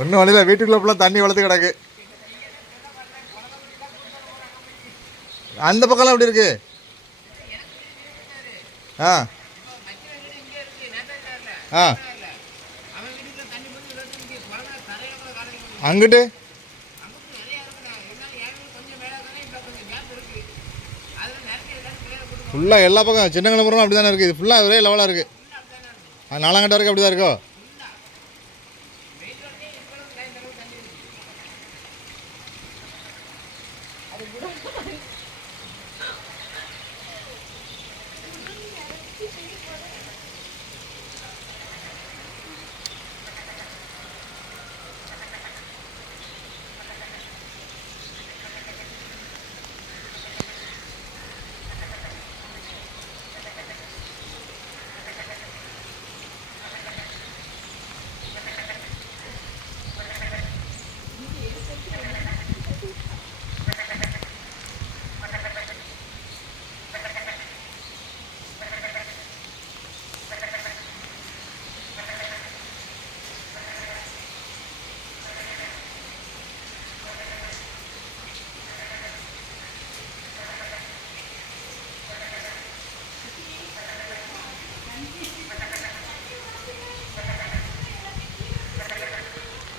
ஒன்றும் வழியில் வீட்டுக்குள்ளே ஃபுல்லாக தண்ணி வளர்த்து கிடக்கு. அந்த பக்கம்லாம் எப்படி இருக்கு? ஆ ஆ அங்கிட்டு ஃபுல்லாக எல்லா பக்கம் சின்னங்களபுரம் அப்படி தானே இருக்குது. இது ஃபுல்லாக ஒரே லெவலாக இருக்குது. நாலாங்கட்ட வரைக்கும் அப்படி தான் இருக்கோ?